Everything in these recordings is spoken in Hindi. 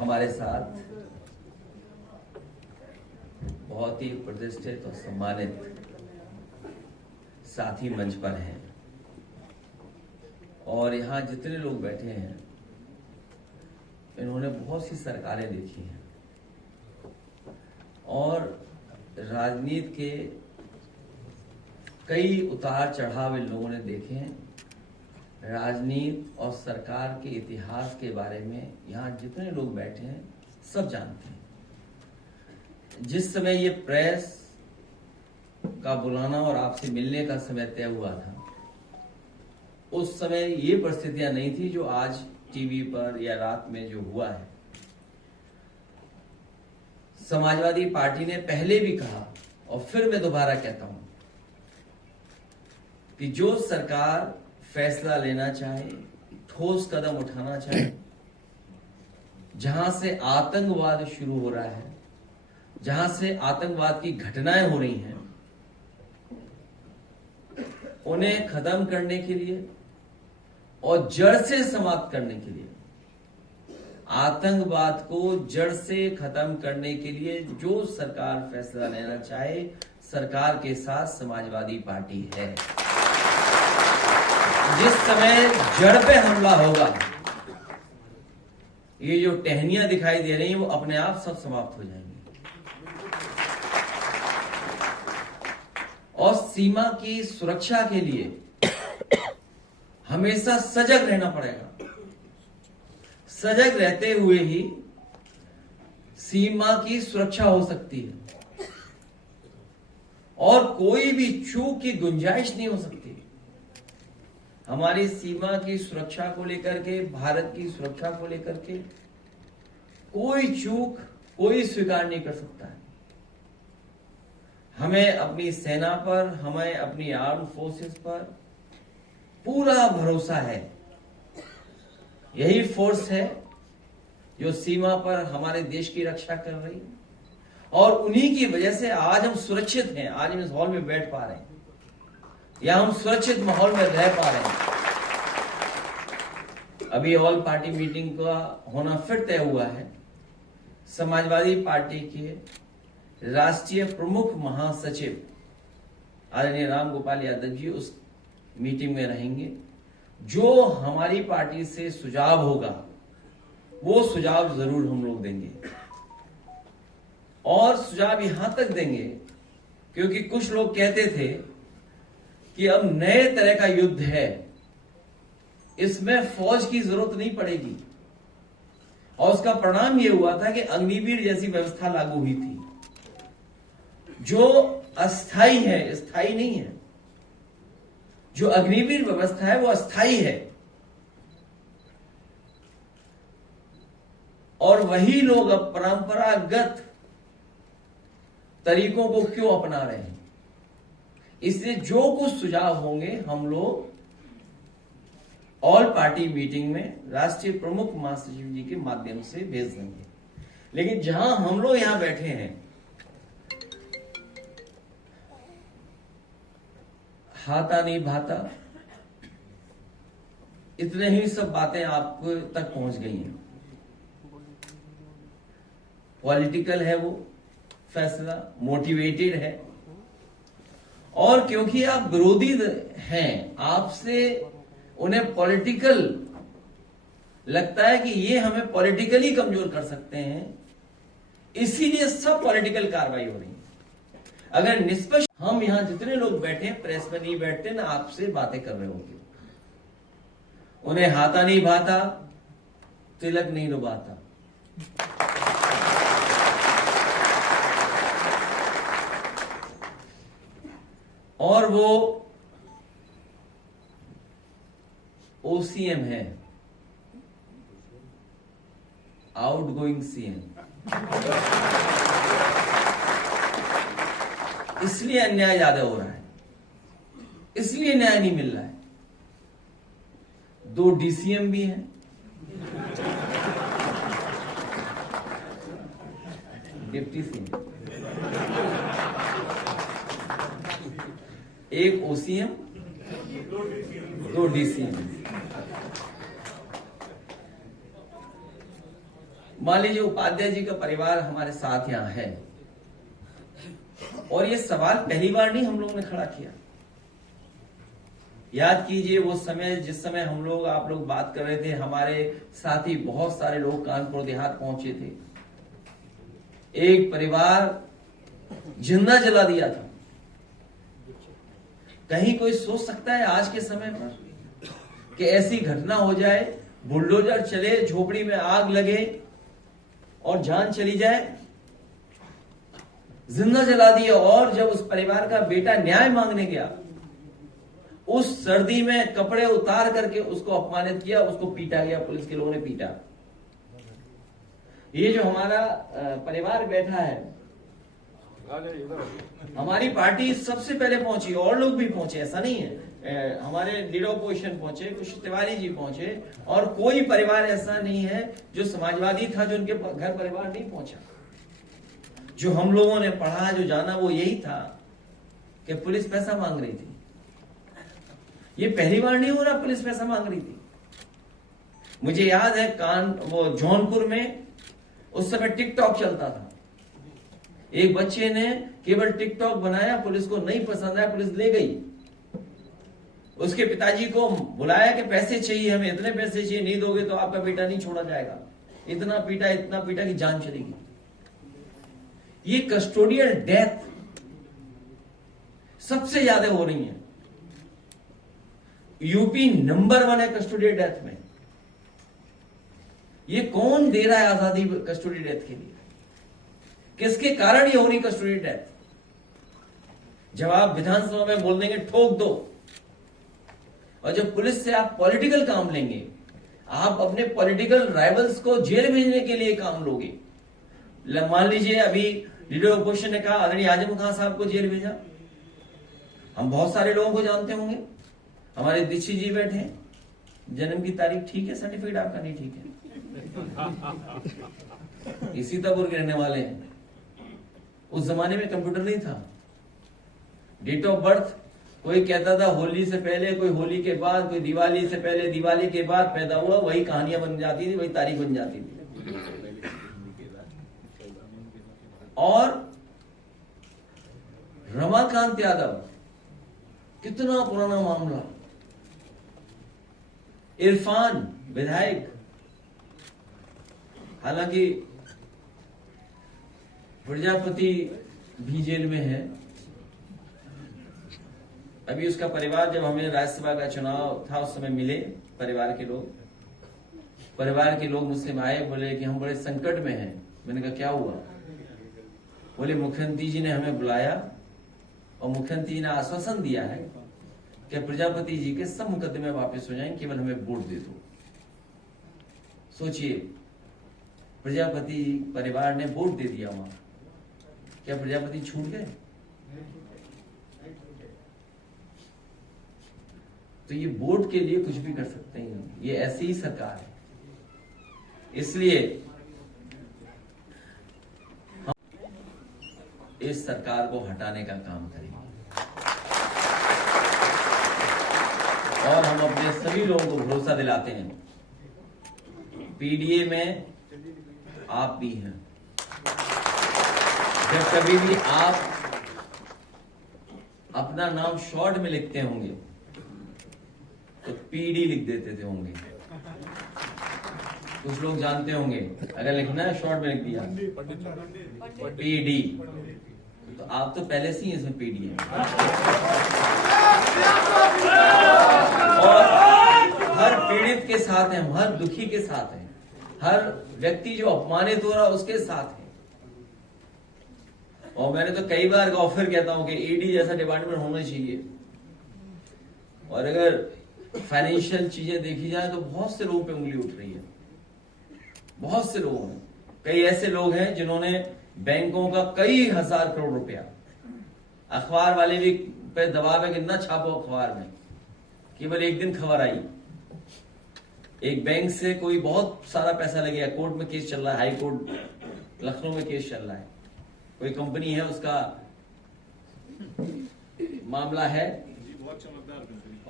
हमारे साथ बहुत ही प्रतिष्ठित और सम्मानित साथी मंच पर हैं और यहाँ जितने लोग बैठे हैं इन्होंने बहुत सी सरकारें देखी हैं और राजनीति के कई उतार चढ़ाव इन लोगों ने देखे हैं। राजनीति और सरकार के इतिहास के बारे में यहाँ जितने लोग बैठे हैं सब जानते हैं। जिस समय ये प्रेस का बुलाना और आपसे मिलने का समय तय हुआ था, उस समय ये परिस्थितियां नहीं थी जो आज टीवी पर या रात में जो हुआ है। समाजवादी पार्टी ने पहले भी कहा और फिर मैं दोबारा कहता हूं कि जो सरकार फैसला लेना चाहे, ठोस कदम उठाना चाहे, जहां से आतंकवाद शुरू हो रहा है, जहां से आतंकवाद की घटनाएं हो रही हैं, उन्हें खत्म करने के लिए और जड़ से समाप्त करने के लिए, आतंकवाद को जड़ से खत्म करने के लिए जो सरकार फैसला लेना चाहे, सरकार के साथ समाजवादी पार्टी है। जिस समय जड़ पे हमला होगा, ये जो टहनियां दिखाई दे रही हैं वो अपने आप सब समाप्त हो जाएंगी और सीमा की सुरक्षा के लिए हमेशा सजग रहना पड़ेगा। सजग रहते हुए ही सीमा की सुरक्षा हो सकती है और कोई भी चूक की गुंजाइश नहीं हो सकती। हमारी सीमा की सुरक्षा को लेकर के, भारत की सुरक्षा को लेकर के कोई चूक कोई स्वीकार नहीं कर सकता है। हमें अपनी सेना पर, हमें अपनी आर्म फोर्सेस पर पूरा भरोसा है। यही फोर्स है जो सीमा पर हमारे देश की रक्षा कर रही है और उन्हीं की वजह से आज हम सुरक्षित हैं। आज हम इस हॉल में बैठ पा रहे हैं या हम सुरक्षित माहौल में रह पा रहे हैं। अभी ऑल पार्टी मीटिंग का होना फिर तय हुआ है। समाजवादी पार्टी के राष्ट्रीय प्रमुख महासचिव आदरणीय राम गोपाल यादव जी उस मीटिंग में रहेंगे। जो हमारी पार्टी से सुझाव होगा वो सुझाव जरूर हम लोग देंगे और सुझाव यहां तक देंगे क्योंकि कुछ लोग कहते थे कि अब नए तरह का युद्ध है, इसमें फौज की जरूरत नहीं पड़ेगी और उसका परिणाम यह हुआ था कि अग्निवीर जैसी व्यवस्था लागू हुई थी जो अस्थाई है, स्थायी नहीं है। जो अग्निवीर व्यवस्था है वो अस्थाई है और वही लोग अब परंपरागत तरीकों को क्यों अपना रहे हैं। इसलिए जो कुछ सुझाव होंगे हम लोग ऑल पार्टी मीटिंग में राष्ट्रीय प्रमुख महासचिव जी के माध्यम से भेज देंगे। लेकिन जहां हम लोग यहां बैठे हैं, हाथा नहीं भाता, इतने ही सब बातें आप तक पहुंच गई हैं। पॉलिटिकल है वो फैसला, मोटिवेटेड है और क्योंकि आप विरोधी हैं, आपसे उन्हें पॉलिटिकल लगता है कि ये हमें पॉलिटिकली कमजोर कर सकते हैं, इसीलिए सब पॉलिटिकल कार्रवाई हो रही है। अगर निष्पक्ष हम यहां जितने लोग बैठे, प्रेस में नहीं बैठते ना, आपसे बातें कर रहे होंगे। उन्हें हाथा नहीं भाता, तिलक नहीं लुभाता। और वो ओसीएम है, आउटगोइंग सीएम। इसलिए अन्याय ज्यादा हो रहा है, इसलिए न्याय नहीं मिल रहा है। 2 डीसीएम भी हैं, डिप्टी सीएम, एक ओसीएम, 2 डीसीएम। मान लीजिए उपाध्याय जी का परिवार हमारे साथ यहाँ है, और ये सवाल पहली बार नहीं हम लोगों ने खड़ा किया। याद कीजिए वो समय, जिस समय हम लोग, आप लोग बात कर रहे थे, हमारे साथ ही बहुत सारे लोग कानपुर देहात पहुंचे थे। एक परिवार जिंदा जला दिया था। कहीं कोई सोच सकता है आज के समय पर कि ऐसी घटना हो जाए, बुलडोजर चले, झोपड़ी में आग लगे और जान चली जाए? जिंदा जला दिया। और जब उस परिवार का बेटा न्याय मांगने गया, उस सर्दी में कपड़े उतार करके उसको अपमानित किया, उसको पीटा गया, पुलिस के लोगों ने पीटा। ये जो हमारा परिवार बैठा है, हमारी पार्टी सबसे पहले पहुंची, और लोग भी पहुंचे, ऐसा नहीं है। हमारे लीडर ऑपोजिशन पहुंचे, कुछ तिवारी जी पहुंचे, और कोई परिवार ऐसा नहीं है जो समाजवादी था जो उनके घर परिवार नहीं पहुंचा। जो हम लोगों ने पढ़ा, जो जाना, वो यही था कि पुलिस पैसा मांग रही थी। ये पहली बार नहीं हो रहा पुलिस पैसा मांग रही थी। मुझे याद है वो जौनपुर में उस समय टिकटॉक चलता था। एक बच्चे ने केवल टिकटॉक बनाया, पुलिस को नहीं पसंद आया, पुलिस ले गई। उसके पिताजी को बुलाया कि पैसे चाहिए, हमें इतने पैसे चाहिए, नहीं दोगे तो आपका बेटा नहीं छोड़ा जाएगा। इतना पीटा कि जान चलेगी। ये कस्टोडियल डेथ सबसे ज्यादा हो रही है। यूपी नंबर 1 है कस्टोडियल डेथ में। ये कौन दे रहा है आजादी कस्टोडियल डेथ के लिए? किसके कारण ये हो रही कस्टोडियल डेथ? जब आप विधानसभा में बोल देंगे ठोक दो, और जब पुलिस से आप पॉलिटिकल काम लेंगे, आप अपने पॉलिटिकल राइवल्स को जेल भेजने के लिए काम लोगे। मान लीजिए अभी लीडर ऑपोजिशन ने कहा आदरणीय आजम खान साहब को जेल भेजा। हम बहुत सारे लोगों को जानते होंगे। हमारे दीक्षित जी बैठे हैं, जन्म की तारीख ठीक है, सर्टिफिकेट आपका नहीं ठीक है, सीतापुर के रहने वाले हैं। उस जमाने में कंप्यूटर नहीं था। डेट ऑफ बर्थ कोई कहता था होली से पहले, कोई होली के बाद, कोई दिवाली से पहले, दिवाली के बाद पैदा हुआ, वही कहानियां बन जाती थी, वही तारीख बन जाती थी। और रमाकांत यादव, कितना पुराना मामला। इरफान विधायक, हालांकि प्रजापति भी जेल में है। अभी उसका परिवार, जब हमें राज्यसभा का चुनाव था उस समय मिले परिवार के लोग मुझसे आए, बोले कि हम बड़े संकट में हैं। मैंने कहा क्या हुआ? बोले मुख्यमंत्री जी ने हमें बुलाया और मुख्यमंत्री जी ने आश्वासन दिया है कि प्रजापति जी के सब मुकदमे वापस हो जाएंगे, केवल हमें वोट दे दो। सोचिए, प्रजापति परिवार ने वोट दे दिया वहां, क्या प्रजापति छूट गए? तो ये वोट के लिए कुछ भी कर सकते हैं। ये ऐसी ही सरकार है। इसलिए हम इस सरकार को हटाने का काम करेंगे, और हम अपने सभी लोगों को भरोसा दिलाते हैं, पीडीए में आप भी हैं। जब कभी भी आप अपना नाम शॉर्ट में लिखते होंगे तो पीडी लिख देते होंगे। कुछ लोग जानते होंगे, अगर लिखना है शॉर्ट में लिख दिया पीडी, तो आप तो पहले से ही इसमें पीडी है। और हर पीड़ित के साथ हैं, हर दुखी के साथ हैं, हर व्यक्ति जो अपमानित हो रहा है उसके साथ है। और मैंने तो कई बार ऑफर कहता हूं कि ईडी जैसा डिपार्टमेंट होना चाहिए। और अगर फाइनेंशियल चीजें देखी जाए तो बहुत से लोगों पे उंगली उठ रही है, बहुत से लोगों में। कई ऐसे लोग हैं जिन्होंने बैंकों का कई हजार करोड़ रुपया, अखबार वाले भी पे दबाव है कि ना छापो अखबार में। केवल एक दिन खबर आई, एक बैंक से कोई बहुत सारा पैसा ले गया, कोर्ट में केस चल रहा है, हाई कोर्ट लखनऊ में केस चल रहा है। कोई कंपनी है, उसका मामला है,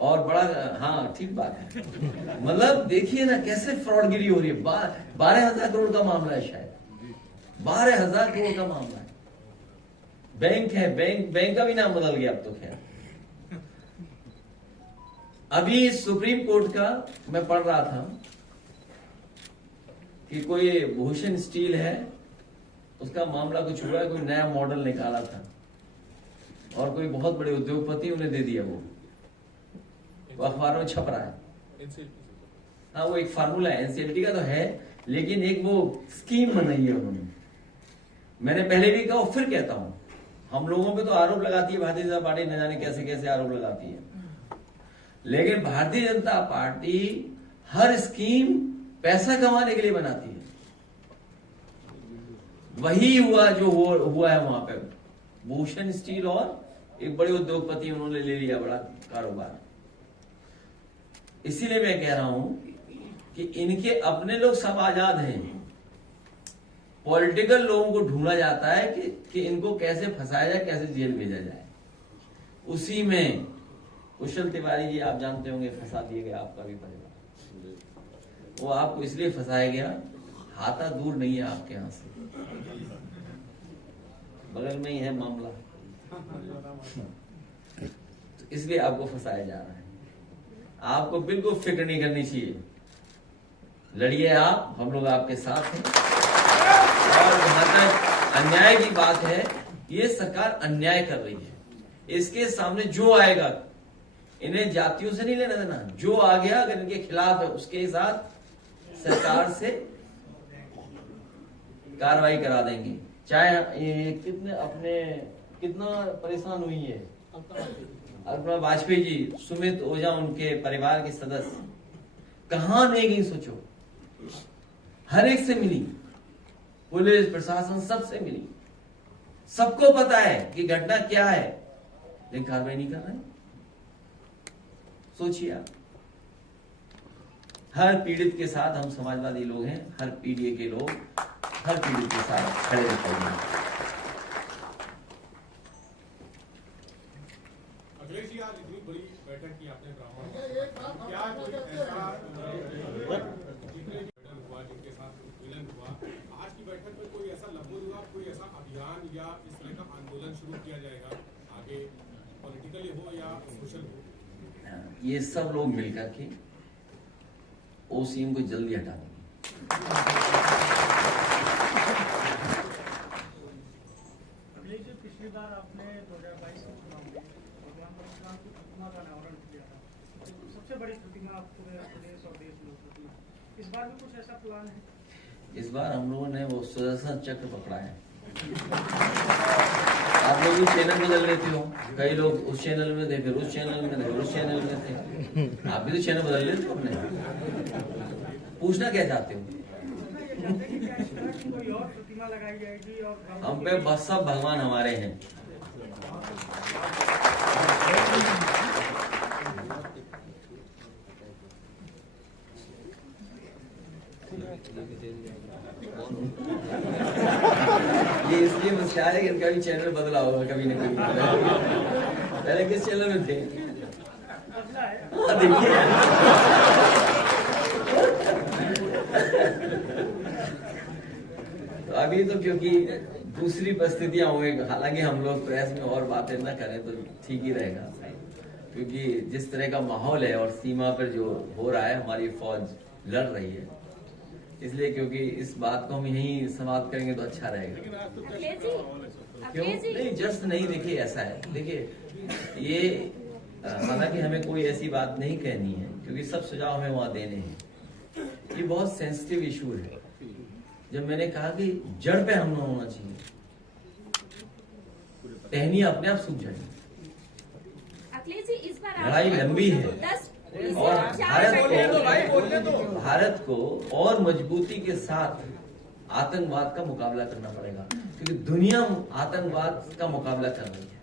और बड़ा, हाँ ठीक बात है। मतलब देखिए ना कैसे फ्रॉडगिरी हो रही है। 12,000 करोड़ का मामला है, शायद 12,000 करोड़ का मामला है। बैंक है, बैंक का भी नाम बदल गया अब तो। खैर, अभी सुप्रीम कोर्ट का मैं पढ़ रहा था कि कोई भूषण स्टील है, उसका मामला कुछ हुआ है, कोई नया मॉडल निकाला था और कोई बहुत बड़े उद्योगपति उन्हें दे दिया। वो अखबारों में छप रहा है। हाँ, वो एक फार्मूला है, एनसीएलटी का तो है, लेकिन एक वो स्कीम बनाई है उन्होंने। मैंने पहले भी कहा और फिर कहता हूं, हम लोगों पे तो आरोप लगाती है भारतीय जनता पार्टी, न जाने कैसे कैसे आरोप लगाती है, लेकिन भारतीय जनता पार्टी हर स्कीम पैसा कमाने के लिए बनाती है। वही हुआ जो हुआ है वहां पे। भूषण स्टील और एक बड़े उद्योगपति उन्होंने ले लिया बड़ा कारोबार। इसीलिए मैं कह रहा हूं कि इनके अपने लोग सब आजाद हैं, पॉलिटिकल लोगों को ढूंढा जाता है कि इनको कैसे फंसाया जाए, कैसे जेल भेजा जाए। उसी में कुशल तिवारी जी आप जानते होंगे, फंसा दिए गए आपका भी परिवार। वो आपको इसलिए फंसाया गया, हाथा दूर नहीं है आपके यहां से, बगल में ही है मामला, तो इसलिए आपको फंसाया जा रहा है। आपको बिल्कुल फिक्र नहीं करनी चाहिए, लड़िए आप, हम लोग आपके साथ हैं। और जहां तक अन्याय की बात है, ये सरकार अन्याय कर रही है। इसके सामने जो आएगा, इन्हें जातियों से नहीं लेना देना, जो आ गया अगर इनके खिलाफ है उसके साथ सरकार से कार्रवाई करा देंगे। चाहे कितना परेशान हुई है अल्पना वाजपेयी जी, सुमित ओझा उनके परिवार के सदस्य, कहां नहीं गई सोचो, हर एक से मिली, पुलिस प्रशासन सबसे मिली, सबको पता है कि घटना क्या है, लेकिन कार्रवाई नहीं कर रहे। सोचिए आप, हर पीड़ित के साथ हम समाजवादी लोग हैं, हर पीड़ित के लोग हर पीड़ित के साथ खड़े दिखाई। अखिलेश जी, आज इतनी बड़ी बैठक की आपने ब्राह्मण, क्या कोई ऐसा हुआ जिनके साथ विलन हुआ, आज की बैठक में कोई ऐसा लंबू हुआ, कोई ऐसा अभियान या इस तरह का आंदोलन शुरू किया जाएगा आगे, पॉलिटिकली हो या सोशल हो? ये सब लोग मिलकर के ओसीएम को जल्दी हटा देंगे। पिछली बार आपने 2022 के चुनाव में भगवान परशुराम की प्रतिमा का अनावरण किया था, तो सबसे बड़ी प्रतिमा पूरे प्रदेश और देश में होती है। इस बार भी कुछ ऐसा प्लान है? इस बार हम लोगों ने वो सुदर्शन चक्र पकड़ा है। आप लोग भी चैनल बदल लेते हो, कई लोग उस चैनल में थे, फिर उस चैनल में थे, फिर उस चैनल में थे। आप भी तो चैनल बदल लेते हो अपने। पूछना क्या चाहते हो? कोई और प्रतिमा लगाई जाएगी और हम पे बस सब भगवान हमारे हैं। ये इसलिए मुस्कुरा है कि इनका भी चैनल बदला होगा कभी न कभी। पहले किस चैनल में थे? देखिए, तो अभी तो क्योंकि दूसरी परिस्थितियां हुई, हालांकि हम लोग प्रेस में और बातें न करें तो ठीक ही रहेगा, क्योंकि जिस तरह का माहौल है और सीमा पर जो हो रहा है, हमारी फौज लड़ रही है, इसलिए क्योंकि इस बात को हम यहीं समाप्त करेंगे तो अच्छा रहेगा। क्यों नहीं, जस्ट नहीं, देखिए ऐसा है, देखिए ये हालांकि हमें कोई ऐसी बात नहीं कहनी है, क्योंकि सब सुझाव हमें वहां देने हैं। ये बहुत सेंसिटिव इशू है। जब मैंने कहा कि जड़ पे हमला होना चाहिए, टहनी अपने आप सूख जाएगी। लड़ाई लंबी है और भारत को और मजबूती के साथ आतंकवाद का मुकाबला करना पड़ेगा, क्योंकि दुनिया आतंकवाद का मुकाबला कर रही है।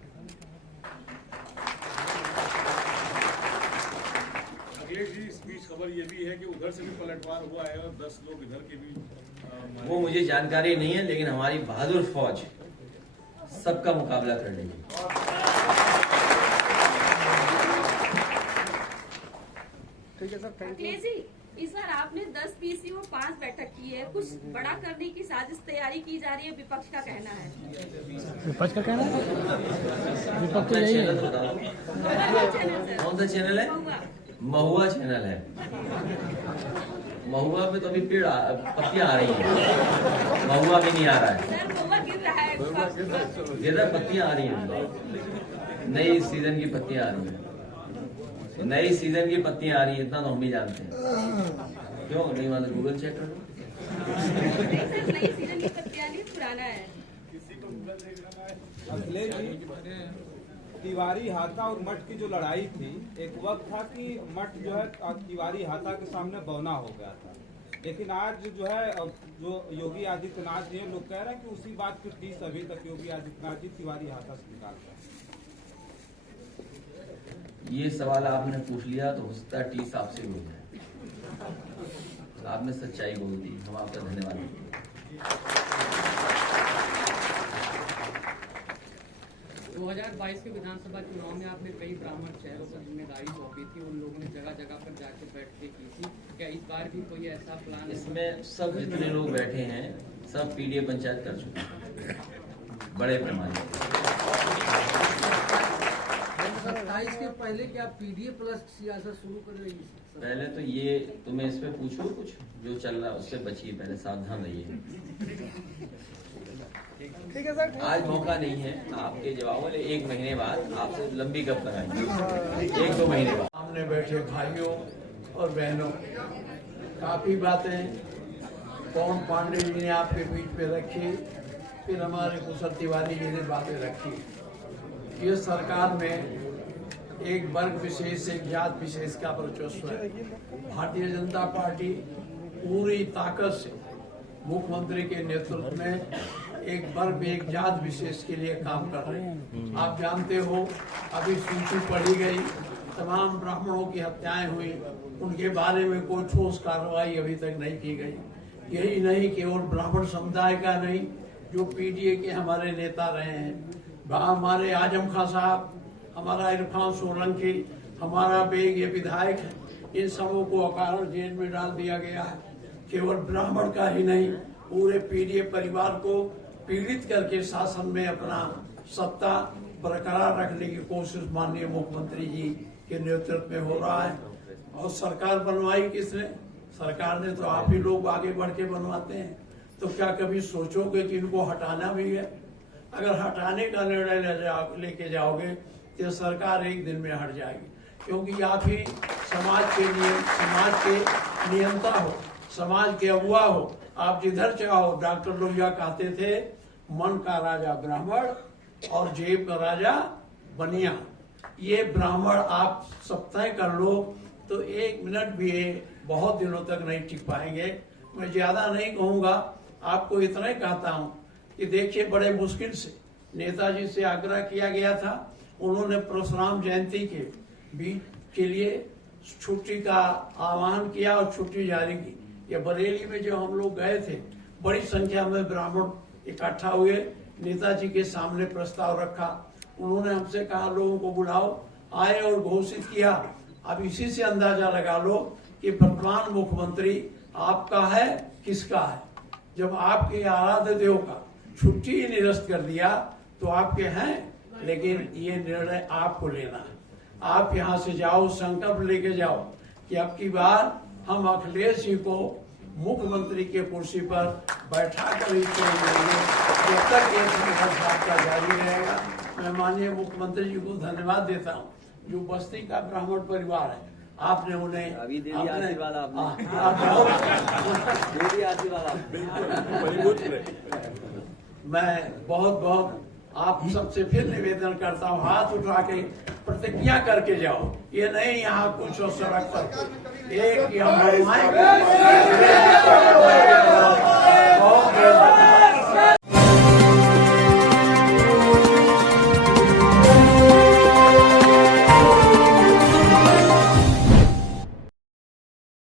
अखिलेश जी, इस बीच खबर ये भी है कि उधर से भी पलटवार हुआ है और 10 लोग इधर के भी, वो मुझे जानकारी नहीं है, लेकिन हमारी बहादुर फौज सबका मुकाबला कर रही है। ठीक है sir, thank you. Akhilesh ji, इस बार आपने 10 पीसी और 5 बैठक की है, कुछ बड़ा करने की साजिश तैयारी की जा रही है, विपक्ष का कहना है। विपक्ष का कहना है, विपक्ष अपना यही है। चैनल बताओ, कौन सा चैनल है? महुआ चैनल है। महुआ पे तो अभी पत्तियां आ रही हैं, महुआ भी नहीं आ रहा है, सर महुआ गिर रहा है, गिर रहा, पत्तियां आ रही हैं, नई सीजन की पत्तियां आ रही हैं, नई सीजन की पत्तियां आ रही हैं, इतना तो हम भी जानते हैं। क्यों नहीं मालूम? गूगल चेक कर लो। नई सीजन की पत्तियां नहीं, पुराना है। अखिलेश जी, तिवारी हाथा और मठ की जो लड़ाई थी, एक वक्त था कि मठ जो है तिवारी हाथा के सामने बौना हो गया था, लेकिन आज जो है जो योगी आदित्यनाथ जी हैं, लोग कह रहे हैं कि उसी बात की टीस अभी तक योगी आदित्यनाथ जी तिवारी हाथा से निकाल रहे हैं। ये सवाल आपने पूछ लिया तो हो सकता है टीस आपसे हो जाए। आपने सच्चाई बोल दी, हम आपका धन्यवाद देते हैं। 2022 के विधानसभा चुनाव में आपने कई ब्राह्मण शहरों को जिम्मेदारी सौंपी थी, उन लोगों ने जगह जगह पर जाकर बैठकें की थी, क्या इस बार भी कोई ऐसा प्लान है? इसमें सब जितने लोग बैठे हैं सब पीडीए पंचायत कर चुके हैं बड़े पैमाने पर। 27 के पहले क्या पीडीए प्लस सियासत शुरू कर रही है? पहले तो ये तुम्हें इस पे पूछो, कुछ जो चल रहा है उससे बचिए, पहले सावधान रहिए। ठीक है सर। आज मौका नहीं है आपके जवाब वाले, 1 महीने बाद आपसे लंबी गप लगाएंगे, 1-2 महीने बाद। सामने बैठे भाइयों और बहनों, काफी बातें पवन पांडे जी ने आपके बीच पे रखी, फिर हमारे कुशल तिवारी जी ने बातें रखी। ये सरकार में एक वर्ग विशेष, एक जात विशेष का वर्चस्व है। भारतीय जनता पार्टी पूरी ताकत से मुख्यमंत्री के नेतृत्व में एक वर्ग, एक जात विशेष के लिए काम कर रहे हैं। आप जानते हो, अभी सूची पढ़ी गई, तमाम ब्राह्मणों की हत्याएं हुई, उनके बारे में कोई ठोस कार्रवाई अभी तक नहीं की गई। यही नहीं, केवल ब्राह्मण समुदाय का नहीं, जो पीडीए के हमारे नेता रहे हैं, हमारे आजम खां साहब, हमारा इरफान सोलंकी, हमारा बेग, ये विधायक है, इन सबों को अकारण जेल में डाल दिया गया है। केवल ब्राह्मण का ही नहीं, पूरे पीडीए परिवार को पीड़ित करके शासन में अपना सत्ता बरकरार रखने की कोशिश माननीय मुख्यमंत्री जी के नेतृत्व में हो रहा है। और सरकार बनवाई किसने? सरकार ने तो आप ही लोग आगे बढ़ के बनवाते हैं। तो क्या कभी सोचोगे कि इनको हटाना भी है? अगर हटाने का निर्णय लेके जाओगे तो सरकार एक दिन में हट जाएगी, क्योंकि आप ही समाज के नियंता हो, समाज के अगुआ हो। आप जिधर चाहो, डॉक्टर लोहिया कहते थे, मन का राजा ब्राह्मण और जेब का राजा बनिया। ये ब्राह्मण आप सब तय कर लो तो 1 मिनट भी बहुत दिनों तक नहीं टिक पाएंगे। मैं ज्यादा नहीं कहूंगा, आपको इतना ही कहता हूं कि देखिए, बड़े मुश्किल से नेताजी से आग्रह किया गया था, उन्होंने परशुराम जयंती के लिए छुट्टी का आह्वान किया और छुट्टी जारी की। ये बरेली में जो हम लोग गए थे, बड़ी संख्या में ब्राह्मण इकट्ठा हुए, नेताजी के सामने प्रस्ताव रखा, उन्होंने हमसे कहा लोगों को बुलाओ, आए और घोषित किया। अब इसी से अंदाजा लगा लो कि वर्तमान मुख्यमंत्री आपका है किसका है। जब आपके आराध्य देव का छुट्टी ही निरस्त कर दिया तो आपके हैं, लेकिन ये निर्णय आपको लेना है। आप यहाँ से जाओ, संकल्प लेके जाओ कि अब की बार हम अखिलेश जी को मुख्यमंत्री के कुर्सी पर बैठा कर ही छोड़ेंगे जब तक ये संघर्ष आपका जारी रहेगा। मैं माननीय मुख्यमंत्री जी को धन्यवाद देता हूँ, जो बस्ती का ब्राह्मण परिवार है, आपने उन्हें अभी दे दिया आशीर्वाद आपने। मैं बहुत बहुत आप सबसे फिर निवेदन करता हूँ, हाथ उठा के प्रतिज्ञा करके जाओ। ये नहीं यहाँ कुछ सड़क पर एक